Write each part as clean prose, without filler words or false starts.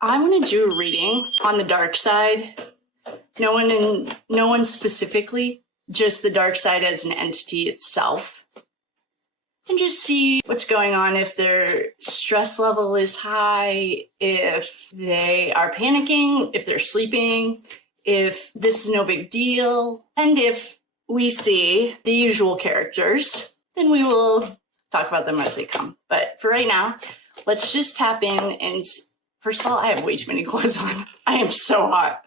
I want to do a reading on the dark side. No one specifically, just the dark side as an entity itself. And just see what's going on, if their stress level is high, if they are panicking, if they're sleeping, if this is no big deal. And if we see the usual characters, then we will talk about them as they come. But for right now, let's just tap in. And first of all, I have way too many clothes on. I am so hot.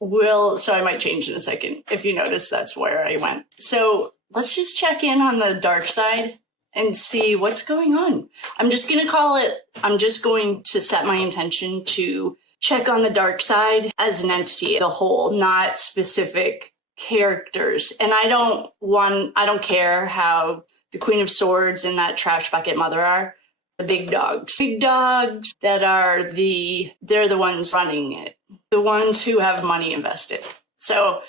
So I might change in a second. If you notice, that's where I went. So let's just check in on the dark side and see what's going on. I'm just going to set my intention to check on the dark side as an entity, the whole, not specific characters. And I don't care how the Queen of Swords and that trash bucket mother are. The big dogs. Big dogs that are they're the ones running it. The ones who have money invested. So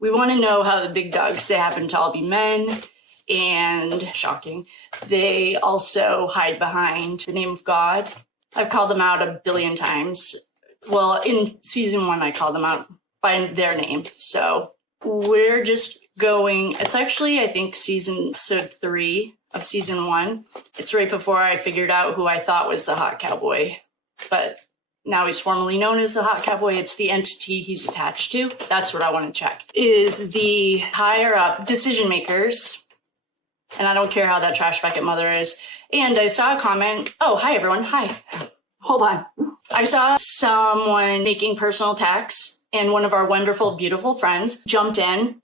we want to know how the big dogs, they happen to all be men, and shocking, they also hide behind the name of God. I've called them out a billion times. Well, in season 1, I called them out by their name. So we're just going, it's actually, I think, episode 3 of season 1. It's right before I figured out who I thought was the hot cowboy. But now he's formally known as the hot cowboy. It's the entity he's attached to. That's what I want to check. Is the higher up decision makers, and I don't care how that trash bucket mother is. And I saw a comment. Oh, hi, everyone. Hi. Hold on. I saw someone making personal attacks, and one of our wonderful, beautiful friends jumped in,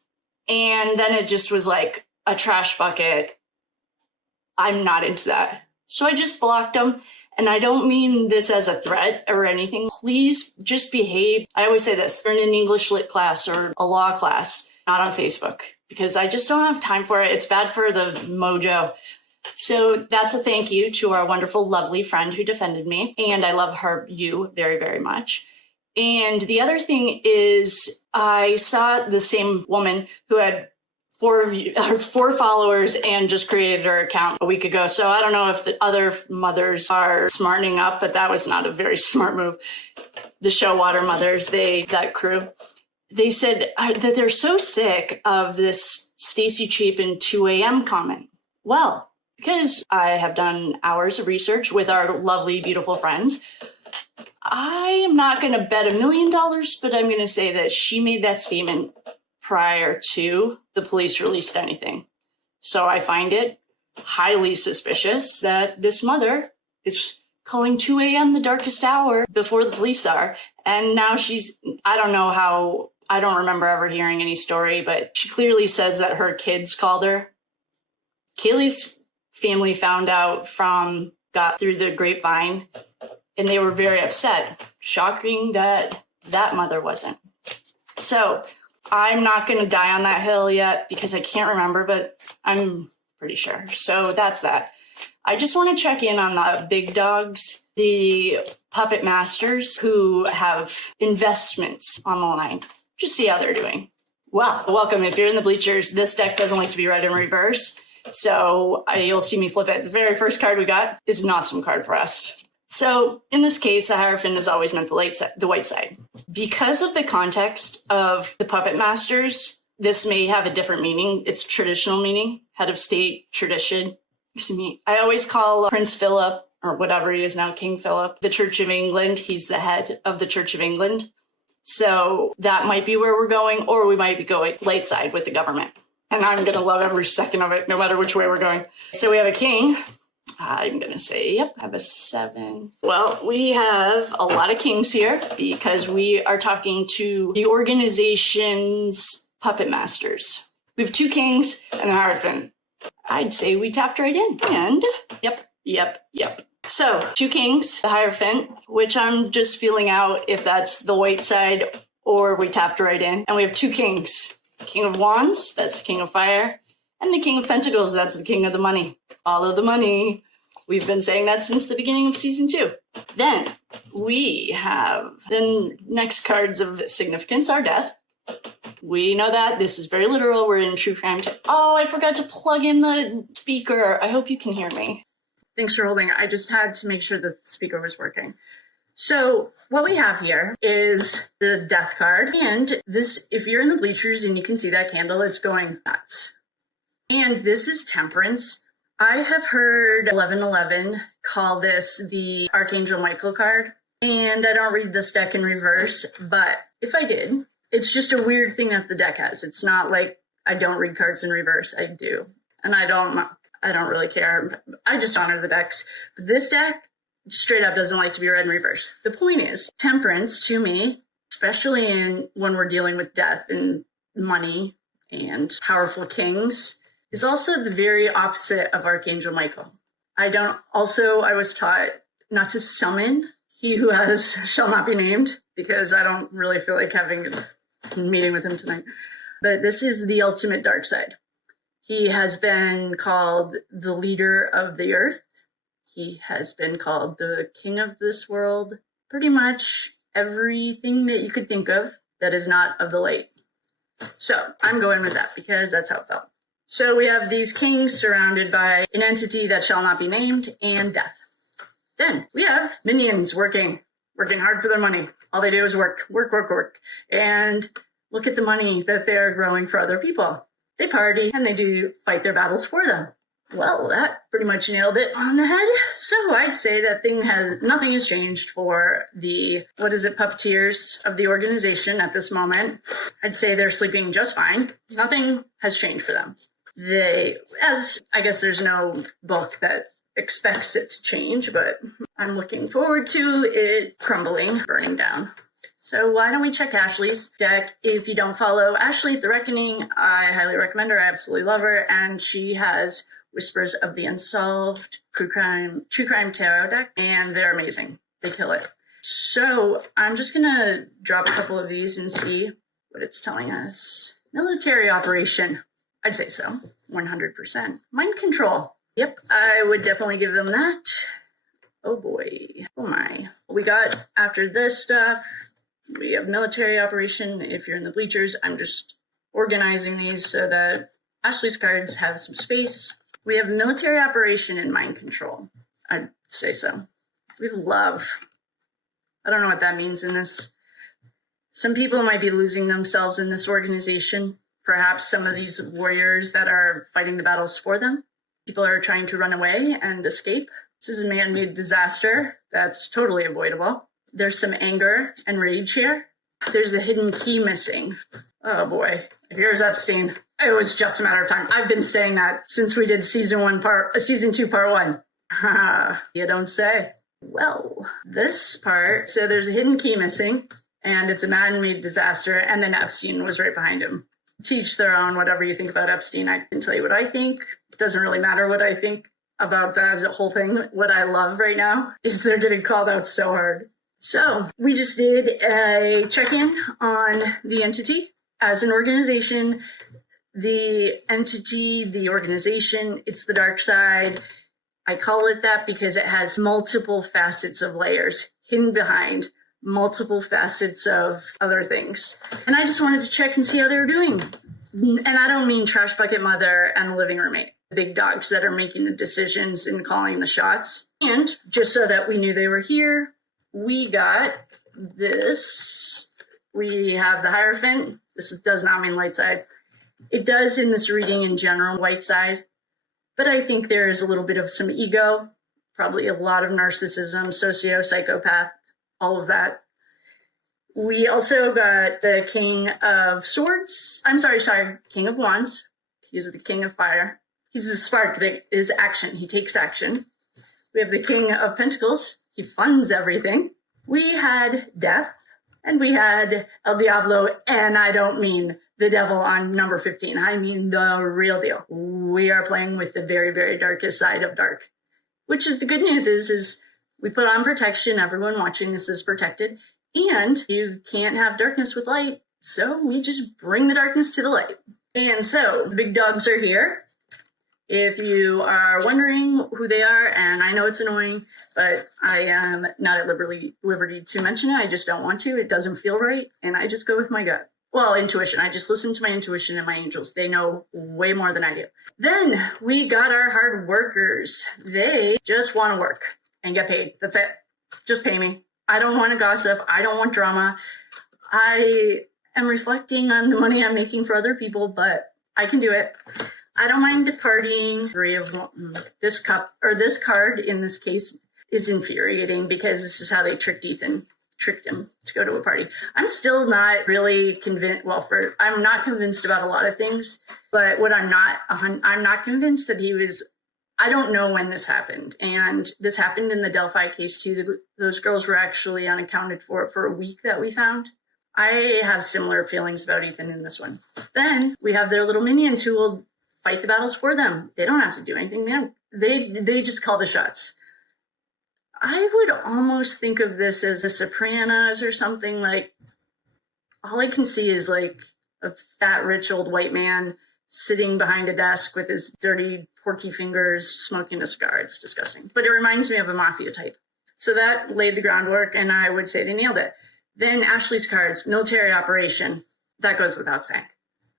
and then it just was like a trash bucket. I'm not into that. So I just blocked them. And I don't mean this as a threat or anything. Please just behave. I always say this, they're in an English lit class or a law class, not on Facebook, because I just don't have time for it. It's bad for the mojo. So that's a thank you to our wonderful, lovely friend who defended me. And I love you very, very much. And the other thing is I saw the same woman who had 4 followers and just created her account a week ago. So I don't know if the other mothers are smartening up, but that was not a very smart move. The Showwater mothers, that crew, they said that they're so sick of this Stacy Chapin 2 a.m. comment. Well, because I have done hours of research with our lovely, beautiful friends, I am not going to bet $1 million, but I'm going to say that she made that statement prior to the police released anything. So I find it highly suspicious that this mother is calling 2 a.m. the darkest hour before the police are. And now I don't remember ever hearing any story, but she clearly says that her kids called her. Kaylee's family found out got through the grapevine, and they were very upset. Shocking that mother wasn't. So I'm not going to die on that hill yet because I can't remember, but I'm pretty sure. So that's that. I just want to check in on the big dogs, the puppet masters who have investments on the line. Just see how they're doing. Well, welcome. If you're in the bleachers, this deck doesn't like to be read in reverse. So you'll see me flip it. The very first card we got is an awesome card for us. So in this case, the Hierophant is always meant the white side. Because of the context of the puppet masters, this may have a different meaning. It's traditional meaning, head of state, tradition. Excuse me. I always call Prince Philip, or whatever he is now, King Philip, the Church of England. He's the head of the Church of England. So that might be where we're going, or we might be going light side with the government. And I'm going to love every second of it, no matter which way we're going. So we have a king. I'm going to say, yep, I have a 7. Well, we have a lot of kings here because we are talking to the organization's puppet masters. We have 2 kings and an Hierophant. I'd say we tapped right in. And yep. So 2 kings, the Hierophant, which I'm just feeling out if that's the white side or we tapped right in. And we have 2 kings, King of Wands, that's the King of Fire, and the King of Pentacles, that's the King of the Money. Follow the money. We've been saying that since the beginning of season 2. Then we have the next cards of significance are death. We know that. This is very literal. We're in true crime. Oh, I forgot to plug in the speaker. I hope you can hear me. Thanks for holding. I just had to make sure the speaker was working. So what we have here is the death card. And this, if you're in the bleachers and you can see that candle, it's going nuts. And this is temperance. I have heard 1111 call this the Archangel Michael card. And I don't read this deck in reverse, but if I did, it's just a weird thing that the deck has. It's not like I don't read cards in reverse. I do. And I don't really care. I just honor the decks. But this deck straight up doesn't like to be read in reverse. The point is, temperance to me, especially when we're dealing with death and money and powerful kings, is also the very opposite of Archangel Michael. I was taught not to summon he who shall not be named, because I don't really feel like having a meeting with him tonight. But this is the ultimate dark side. He has been called the leader of the earth. He has been called the king of this world. Pretty much everything that you could think of that is not of the light. So I'm going with that because that's how it felt. So we have these kings surrounded by an entity that shall not be named and death. Then we have minions working hard for their money. All they do is work. And look at the money that they're growing for other people. They party and they do fight their battles for them. Well, that pretty much nailed it on the head. So I'd say that nothing has changed for the, puppeteers of the organization at this moment. I'd say they're sleeping just fine. Nothing has changed for them. I guess there's no book that expects it to change, but I'm looking forward to it crumbling, burning down. So why don't we check Ashley's deck? If you don't follow Ashley at The Reckoning, I highly recommend her. I absolutely love her. And she has Whispers of the Unsolved true crime tarot deck, and they're amazing. They kill it. So I'm just going to drop a couple of these and see what it's telling us. Military operation. I'd say so. 100%. Mind control. Yep, I would definitely give them that. Oh boy. Oh my. We got, after this stuff, we have military operation. If you're in the bleachers, I'm just organizing these so that Ashley's cards have some space. We have military operation and mind control. I'd say so. We have love. I don't know what that means in this. Some people might be losing themselves in this organization. Perhaps some of these warriors that are fighting the battles for them. People are trying to run away and escape. This is a man-made disaster that's totally avoidable. There's some anger and rage here. There's a hidden key missing. Oh boy, here's Epstein. It was just a matter of time. I've been saying that since we did season 2, part 1. You don't say. Well, this part, so there's a hidden key missing, and it's a man-made disaster, and then Epstein was right behind him. Teach their own, whatever you think about Epstein. I can tell you what I think. It doesn't really matter what I think about that whole thing. What I love right now is they're getting called out so hard. So we just did a check-in on the entity. As an organization, the entity, the organization, it's the dark side. I call it that because it has multiple facets of layers hidden behind multiple facets of other things. And I just wanted to check and see how they were doing. And I don't mean trash bucket mother and living roommate, the big dogs that are making the decisions and calling the shots. And just so that we knew they were here, we got this. We have the Hierophant. This does not mean light side. It does in this reading in general, white side. But I think there is a little bit of some ego, probably a lot of narcissism, psychopath, all of that. We also got the King of Swords. King of Wands. He's the King of Fire. He's the spark that is action. He takes action. We have the King of Pentacles. He funds everything. We had Death, and we had El Diablo, and I don't mean the devil on number 15. I mean the real deal. We are playing with the very, very darkest side of dark, which is the good news is we put on protection. Everyone watching this is protected, and you can't have darkness with light. So we just bring the darkness to the light. And so the big dogs are here. If you are wondering who they are, and I know it's annoying, but I am not at liberty to mention it. I just don't want to. It doesn't feel right, and I just go with my gut. Well, intuition. I just listen to my intuition and my angels. They know way more than I do. Then we got our hard workers. They just want to work and get paid. That's it. Just pay me. I don't want to gossip. I don't want drama. I am reflecting on the money I'm making for other people, but I can do it. I don't mind partying. This cup or this card in this case is infuriating because this is how they tricked him to go to a party. I'm still not really convinced. I'm not convinced about a lot of things, but what I'm not convinced that he was. I don't know when this happened, and this happened in the Delphi case too. Those girls were actually unaccounted for a week that we found. I have similar feelings about Ethan in this one. Then we have their little minions who will fight the battles for them. They don't have to do anything. They just call the shots. I would almost think of this as a Sopranos or something. Like, all I can see is like a fat, rich old white man sitting behind a desk with his dirty, porky fingers, smoking a cigar. It's disgusting. But it reminds me of a mafia type. So that laid the groundwork, and I would say they nailed it. Then Ashley's cards, military operation. That goes without saying.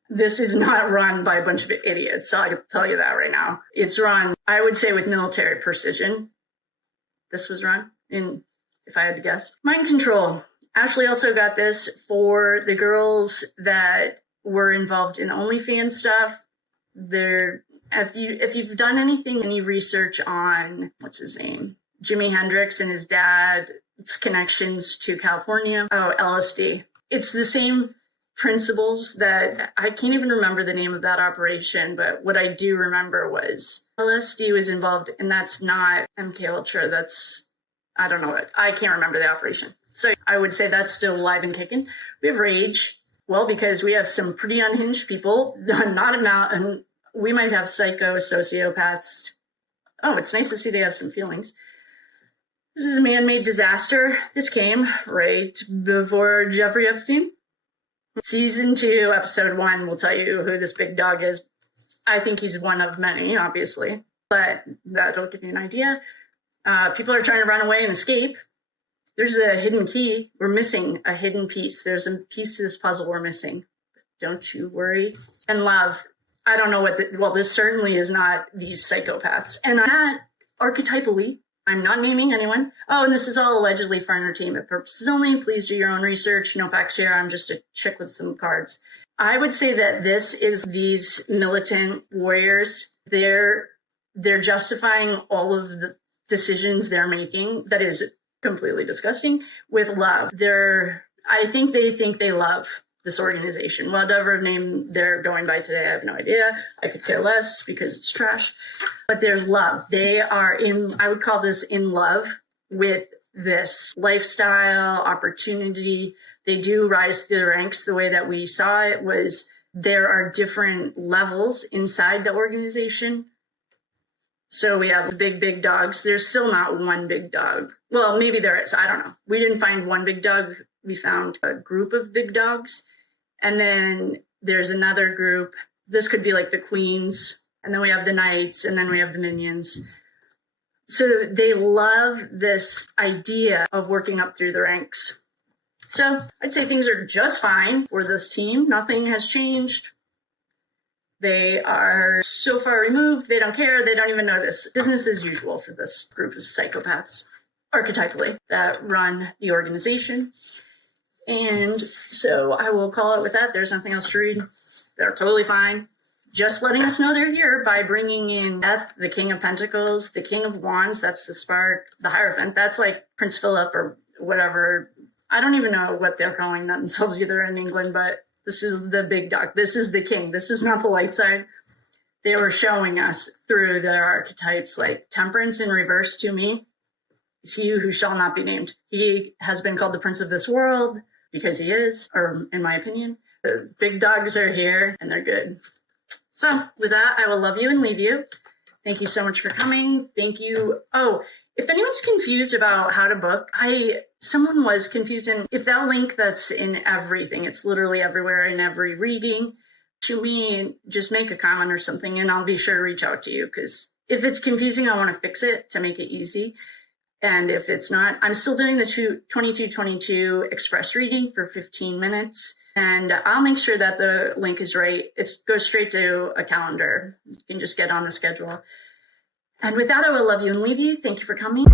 This is not run by a bunch of idiots, so I can tell you that right now. It's run, I would say, with military precision. This was run in, if I had to guess. Mind control. Ashley also got this for the girls that were involved in OnlyFans stuff. If you've done any research on, what's his name? Jimi Hendrix and his dad's connections to California. Oh, LSD. It's the same principles that I can't even remember the name of that operation, but what I do remember was LSD was involved, and that's not MK Ultra. That's, I don't know what, I can't remember the operation. So I would say that's still alive and kicking. We have rage. Well, because we have some pretty unhinged people, and we might have sociopaths. Oh, it's nice to see they have some feelings. This is a man-made disaster. This came right before Jeffrey Epstein. Season 2, episode 1 will tell you who this big dog is. I think he's one of many, obviously, but that'll give you an idea. People are trying to run away and escape. There's a hidden key. We're missing a hidden piece. There's a piece to this puzzle we're missing. Don't you worry. And love. I don't know what this certainly is not these psychopaths. And that, archetypally, I'm not naming anyone. Oh, and this is all allegedly for entertainment purposes only. Please do your own research. No facts here. I'm just a chick with some cards. I would say that this is these militant warriors. They're justifying all of the decisions they're making. That is completely disgusting with love. I think they love this organization. Whatever name they're going by today, I have no idea. I could care less because it's trash. But there's love. They are I would call this in love with this lifestyle, opportunity. They do rise through the ranks. The way that we saw it was there are different levels inside the organization. So we have the big dogs. There's still not one big dog. Well, maybe there is. I don't know. We didn't find one big dog. We found a group of big dogs. And then there's another group. This could be like the queens. And then we have the knights. And then we have the minions. So they love this idea of working up through the ranks. So I'd say things are just fine for this team. Nothing has changed. They are so far removed. They don't care. They don't even notice. Business as usual for this group of psychopaths, archetypally, that run the organization. And so I will call it with that. There's nothing else to read. They're totally fine. Just letting us know they're here by bringing in Death, the King of Pentacles, the King of Wands. That's the spark, the Hierophant. That's like Prince Philip or whatever. I don't even know what they're calling themselves either in England, but this is the big dog. This is the king. This is not the light side. They were showing us through their archetypes, like Temperance in reverse to me is he who shall not be named. He has been called the Prince of this world because he is, or in my opinion. The big dogs are here and they're good. So with that, I will love you and leave you. Thank you so much for coming. Thank you. Oh, if anyone's confused about how to book, someone was confused. And if that link that's in everything, it's literally everywhere in every reading, shoot me, just make a comment or something and I'll be sure to reach out to you. Because if it's confusing, I want to fix it to make it easy. And if it's not, I'm still doing the 2222 express reading for 15 minutes. And I'll make sure that the link is right. It goes straight to a calendar. You can just get on the schedule. And with that, I will love you and leave you. Thank you for coming.